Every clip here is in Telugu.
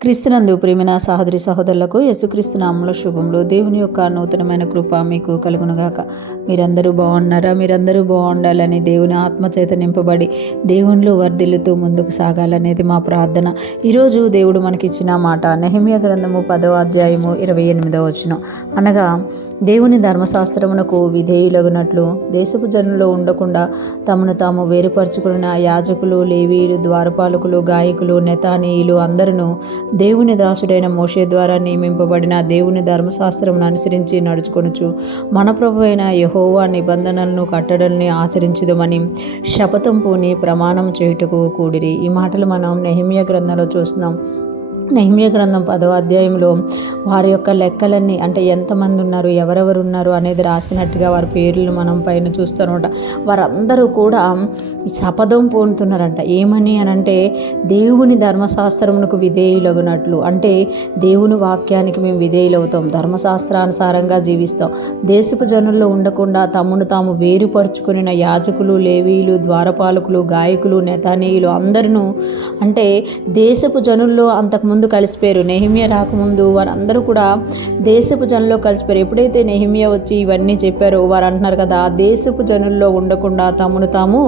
క్రీస్తునందు ప్రియమైన సహోదరి సహోదరులకు యేసుక్రీస్తు నామములో శుభములు. దేవుని యొక్క నూతనమైన కృప మీకు కలుగునుగాక. మీరందరూ బాగున్నారా? మీరందరూ బాగుండాలని దేవుని ఆత్మచేత నింపబడి దేవునిలో వర్ధిల్లుతూ ముందుకు సాగాలనేది మా ప్రార్థన. ఈరోజు దేవుడు మనకిచ్చిన మాట నెహెమ్యా గ్రంథము 10వ అధ్యాయము 28వ వచనం. అనగా దేవుని ధర్మశాస్త్రమునకు విధేయులగునట్లు దేశపు జనుల్లో ఉండకుండా తమను తాము వేరుపరచుకున్న యాజకులు, లేవీయులు, ద్వారపాలకులు, గాయకులు, నెతానీయులు అందరూ దేవుని దాసుడైన మోషే ద్వారా నియమింపబడిన దేవుని ధర్మశాస్త్రమును అనుసరించి నడుచుకొనుచు మన ప్రభువైన యెహోవా నిబంధనలను కట్టడల్ని ఆచరించుదమని శపథం పూని ప్రమాణం చేయుటకు కూడిరి. ఈ మాటలు మనం నెహెమ్యా గ్రంథంలో చూస్తున్నాం. నెహెమ్యా గ్రంథం 10వ అధ్యాయంలో వారి యొక్క లెక్కలన్నీ, అంటే ఎంతమంది ఉన్నారు, ఎవరెవరు ఉన్నారు అనేది రాసినట్టుగా వారి పేర్లను మనం పైన చూస్తామన్నమాట. వారందరూ కూడా ఈ శపథం పూనుతున్నారంట. ఏమని అనంటే దేవుని ధర్మశాస్త్రమునకు విధేయులగునట్లు, అంటే దేవుని వాక్యానికి మేము విధేయులవుతాం, ధర్మశాస్త్రానుసారంగా జీవిస్తాం, దేశపు జనుల్లో ఉండకుండా తమను తాము వేరుపరుచుకుని యాజకులు, లేవీయులు, ద్వారపాలకులు, గాయకులు, నెతానీయులు అందరూ, అంటే దేశపు జనుల్లో అంతకుముందు కలిసిపోయారు. నెహెమ్యా రాకముందు వారందరూ కూడా దేశపు జనుల్లో కలిసిపోయారు. ఎప్పుడైతే నెహెమ్యా వచ్చి ఇవన్నీ చెప్పారో వారు అంటున్నారు కదా, దేశపు జనుల్లో ఉండకుండా తమను తాము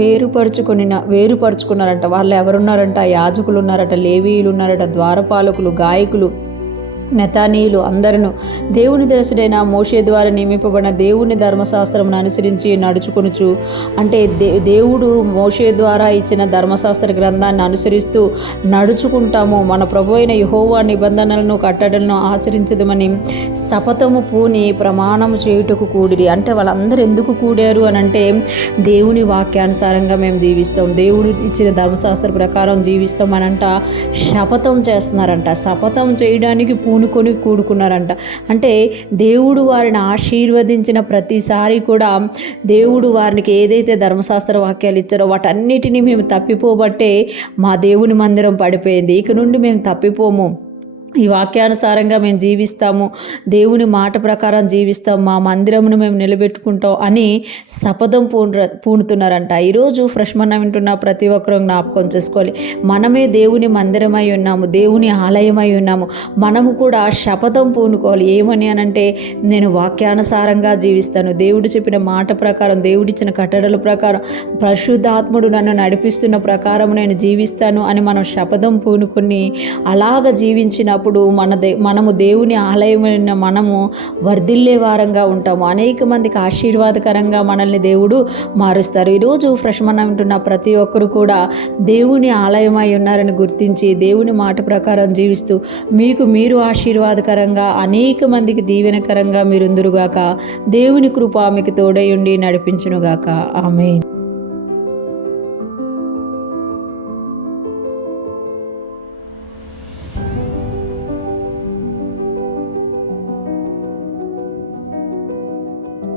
వేరుపరుచుకున్నారంట. వాళ్ళు ఎవరున్నారంట? యాజకులు ఉన్నారట, లేవీయులు ఉన్నారట, ద్వారపాలకులు, గాయకులు, నెతానీయులు అందరూ దేవుని దాసుడైన మోషే ద్వారా నియమింపబడిన దేవుని ధర్మశాస్త్రమును అనుసరించి నడుచుకొనుచు, అంటే దేవుడు మోషే ద్వారా ఇచ్చిన ధర్మశాస్త్ర గ్రంథాన్ని అనుసరిస్తూ నడుచుకుంటాము, మన ప్రభువైన యెహోవా నిబంధనలను కట్టడలను ఆచరించదమని శపథము పూని ప్రమాణము చేయుటకు కూడిరి. అంటే వాళ్ళందరూ ఎందుకు కూడారు అని అంటే దేవుని వాక్యానుసారంగా మేము జీవిస్తాం, దేవుడు ఇచ్చిన ధర్మశాస్త్ర ప్రకారం జీవిస్తాం అనంట శపథం చేస్తున్నారంట. శపథం చేయడానికి పూనుకొని కూడుకున్నారంట. అంటే దేవుడు వారిని ఆశీర్వదించిన ప్రతిసారి కూడా దేవుడు వారికి ఏదైతే ధర్మశాస్త్ర వాక్యాలు ఇచ్చారో వాటన్నిటినీ మేము తప్పిపోబట్టే మా దేవుని మందిరం పడిపోయింది. ఇక నుండి మేము తప్పిపోము, ఈ వాక్యానుసారంగా మేము జీవిస్తాము, దేవుని మాట ప్రకారం జీవిస్తాం, మా మందిరమును మేము నిలబెట్టుకుంటాం అని శపథం పూనుతున్నారంట. ఈరోజు ఫ్రెష్ మన్నా వింటున్న ప్రతి ఒక్కరూ జ్ఞాపకం చేసుకోవాలి, మనమే దేవుని మందిరమై ఉన్నాము, దేవుని ఆలయమై ఉన్నాము. మనము కూడా శపథం పూనుకోవాలి. ఏమని అనంటే నేను వాక్యానుసారంగా జీవిస్తాను, దేవుడు చెప్పిన మాట ప్రకారం, దేవుడిచ్చిన కట్టడల ప్రకారం, పరిశుద్ధాత్ముడు నన్ను నడిపిస్తున్న ప్రకారం నేను జీవిస్తాను అని మనం శపథం పూనుకొని అలాగ జీవించిన మనము దేవుని ఆలయమైన మనము వర్ధిల్లే వారంగా ఉంటాము. అనేక మందికి ఆశీర్వాదకరంగా మనల్ని దేవుడు మారుస్తారు. ఈరోజు ఫ్రెష్ మన్నా వింటున్న ప్రతి ఒక్కరు కూడా దేవుని ఆలయమై ఉన్నారని గుర్తించి దేవుని మాట ప్రకారం జీవిస్తూ మీరు ఆశీర్వాదకరంగా, అనేక మందికి దీవెనకరంగా మీరుందురుగాక. దేవుని కృప మీకు తోడై ఉండి నడిపించునుగాక. ఆమేన్.